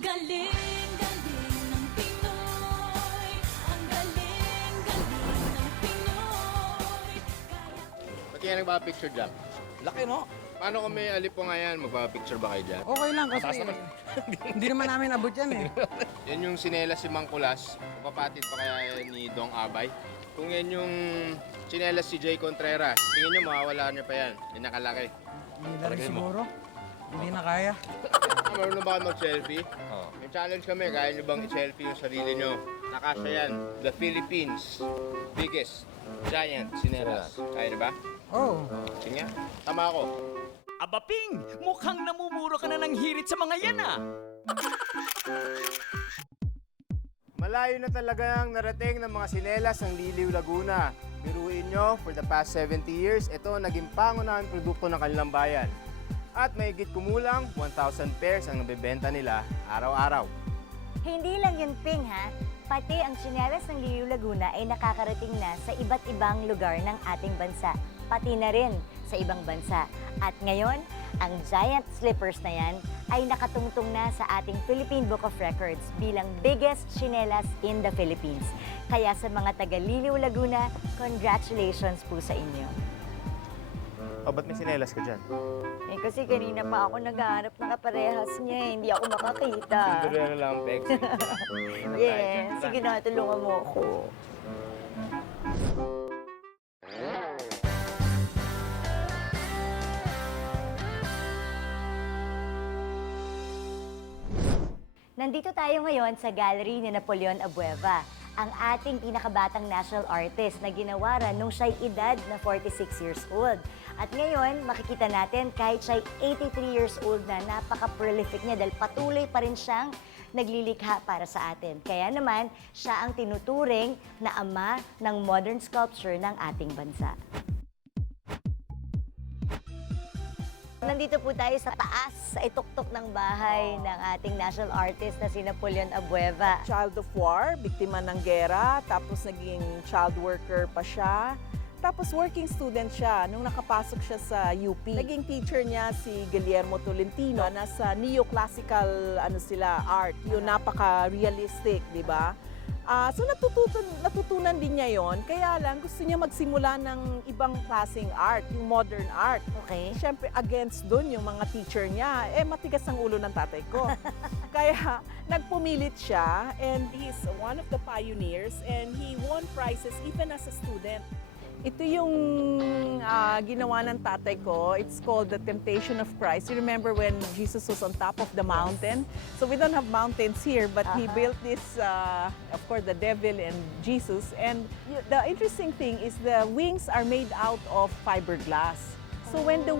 galing, galing ng Pinoy. Ang galing, galing ng Pinoy. Ba't kaya nagpapicture dyan? Laki, no? Paano kung may alipo nga yan, magpapicture ba kayo dyan? Okay lang kasi Taas naman. hindi naman namin abot yan eh. Yan yung sinelas si Mang Kulas. Papatid pa kaya ni Dong Abay. Kung yan yung sinelas si Jay Contreras, tingin nyo mawawala niya pa yan. Yan nakalaki. Hindi na rin siguro. Hindi na kaya. Marunong ba kayo mag-selfie? May challenge kami, kaya nyo bang i-selfie yung sarili nyo? Nakasya yan, the Philippines biggest giant sinelas. Kaya na ba? Oh. Sige nga, tama ako. Abaping, mukhang namumuro ka na ng hirit sa mga yan ah. Malayo na talagang narating ng mga sinelas ang Liliw, Laguna. Biruin nyo, for the past 70 years, ito naging pangunahing produkto ng kanilang bayan. At mahigit kumulang 1,000 pairs ang nabibenta nila araw-araw. Hindi lang yun, Ping, ha? Pati ang tsinelas ng Liliw, Laguna ay nakakarating na sa iba't ibang lugar ng ating bansa. Pati na rin sa ibang bansa. At ngayon, ang giant slippers na yan ay nakatungtong na sa ating Philippine Book of Records bilang biggest tsinelas in the Philippines. Kaya sa mga taga Liliw, Laguna, congratulations po sa inyo. O, ba't may sinelas ka dyan? Eh, kasi kanina pa ako naghahanap ng kaparehas niya eh. Hindi ako makakita. Siguro lang, Pex. Yes, sige na, tulungan mo ako. Nandito tayo ngayon sa gallery ni Napoleon Abueva, ang ating pinakabatang national artist na ginawaran nung siya'y edad na 46 years old. At ngayon, makikita natin kahit siya'y 83 years old na, napaka-prolific niya dahil patuloy pa rin siyang naglilikha para sa atin. Kaya naman, siya ang tinuturing na ama ng modern sculpture ng ating bansa. Nandito po tayo sa taas, sa ituktok ng bahay ng ating national artist na si Napoleon Abueva. Child of war, biktima ng gera, tapos naging child worker pa siya. Tapos working student siya nung nakapasok siya sa UP. Naging teacher niya si Guillermo Tolentino. Nasa neoclassical art, yung napaka-realistic, di ba? So natutunan din niya yon. Kaya lang gusto niya magsimula ng ibang klaseng art, yung modern art. Okay. Siyempre against dun yung mga teacher niya, matigas ang ulo ng tatay ko. Kaya nagpumilit siya and he's one of the pioneers and he won prizes even as a student. Ito yung ginawa ng tatay ko. It's called The Temptation of Christ. You remember when Jesus was on top of the mountain? So we don't have mountains here, but he built this, of course, the devil and Jesus. And the interesting thing is the wings are made out of fiberglass. So when the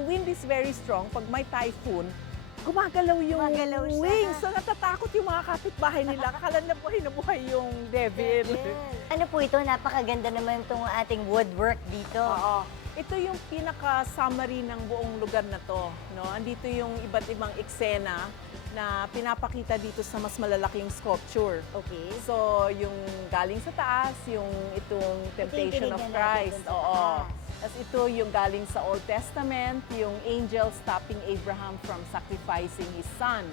wind is very strong, pag may typhoon, gumagalaw yung Gumagalaw siya. wings. So natatakot yung mga kapitbahay nila. Akala na buhay yung devil. Ano po ito? Napakaganda naman itong ating woodwork dito. Oo. Ito yung pinaka-summary ng buong lugar na to. No? Andito yung iba't ibang eksena na pinapakita dito sa mas malalaking sculpture. Okay. So, yung galing sa taas, yung itong Temptation of tinignan natin Christ. dun sa Oo. taas. Tapos ito yung galing sa Old Testament, yung angel stopping Abraham from sacrificing his son.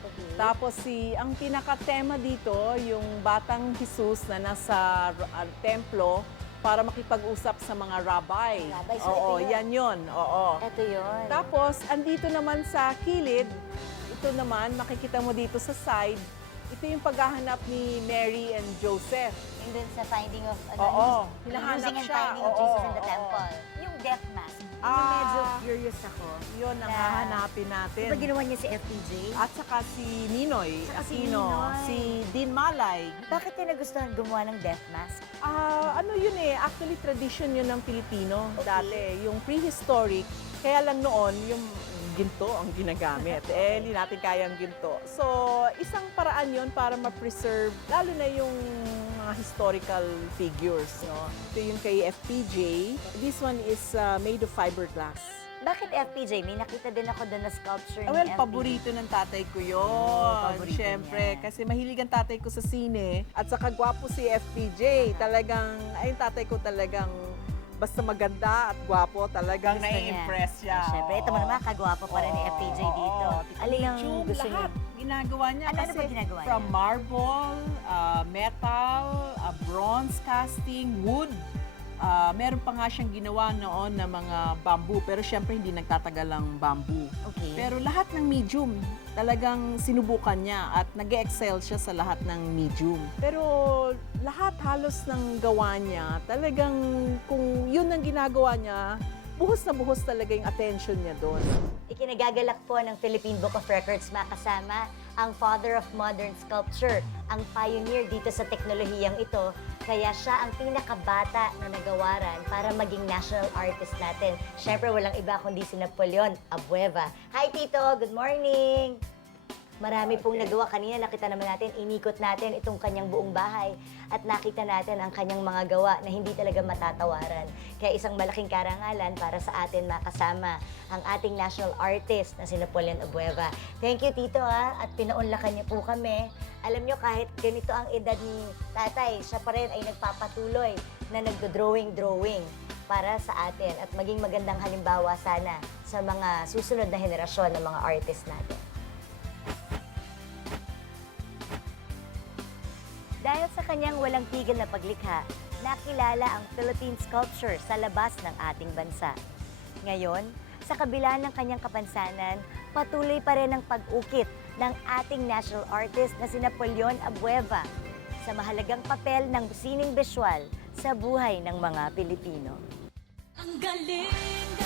Okay. Tapos ang pinaka-tema dito, yung batang Jesus na nasa templo para makipag-usap sa mga rabbi. Rabbi, so Oo, ito yun. yan yun. Oo. Ito yun. Tapos, andito naman sa kilid, ito naman, makikita mo dito sa side, ito yung paghahanap ni Mary and Joseph. Yung dun sa finding of, Oo. hinahanap Hinahanap and siya. finding of Oo, Jesus in the oo. temple. Yung death mask. Yung Ah. medyo curious ako. Yun ang Na- hahanapin natin. Diba ginawa niya si FPJ? At saka si Ninoy Saka si Aquino, Ninoy. si Dean Malay. Bakit niya nagustuhan gumawa ng death mask? Ano yun actually tradition yun ng Pilipino Okay. dati. Yung prehistoric, kaya lang noon yung ginto ang ginagamit. Hindi natin kayang ginto. So, isang paraan yun para ma-preserve, lalo na yung mga historical figures. No? Ito yung kay FPJ. This one is made of fiberglass. Bakit FPJ? May nakita din ako doon na sculpture ni Well, FPJ. paborito ng tatay ko yun. paborito Siyempre, niya. kasi mahilig ang tatay ko sa sine. At saka gwapo si FPJ. Talagang, ay tatay ko talagang basta maganda at gwapo, talagang Gusto niya. nai-impress siya. Siyempre, ito mo naman, kagwapo pa rin ni FPJ dito. Oo. Alin ang Tube, gusto niya? lahat. ginagawa niya Ano kasi ba ginagawa from niya? marble, metal, bronze casting, wood. Meron pa nga siyang ginawa noon na mga bamboo, pero syempre hindi nagtatagal ang bamboo. Okay. Pero lahat ng medium, talagang sinubukan niya at nag-excel siya sa lahat ng medium. Pero lahat halos ng gawa niya, talagang kung yun ang ginagawa niya, buhos na buhos talaga yung attention niya doon. Ikinagagalak po ng Philippine Book of Records makasama ang father of modern sculpture, ang pioneer dito sa teknolohiyang ito, kaya siya ang pinakabata na nagawaran para maging national artist natin. Siyempre, walang iba kundi si Napoleon Abueva. Hi, Tito! Good morning! Marami pong nagawa. Kanina nakita naman natin, inikot natin itong kanyang buong bahay at nakita natin ang kanyang mga gawa na hindi talaga matatawaran. Kaya isang malaking karangalan para sa atin makasama ang ating national artist na si Napoleon Abueva. Thank you, Tito, ha? At pinaunlakan niyo po kami. Alam niyo, kahit ganito ang edad ni tatay, siya pa rin ay nagpapatuloy na nagdo-drawing para sa atin at maging magandang halimbawa sana sa mga susunod na henerasyon ng mga artist natin. Dahil sa kanyang walang tigil na paglikha, nakilala ang Philippine sculpture sa labas ng ating bansa. Ngayon, sa kabila ng kanyang kapansanan, patuloy pa rin ang pag-ukit ng ating national artist na si Napoleon Abueva sa mahalagang papel ng sining visual sa buhay ng mga Pilipino. Ang galing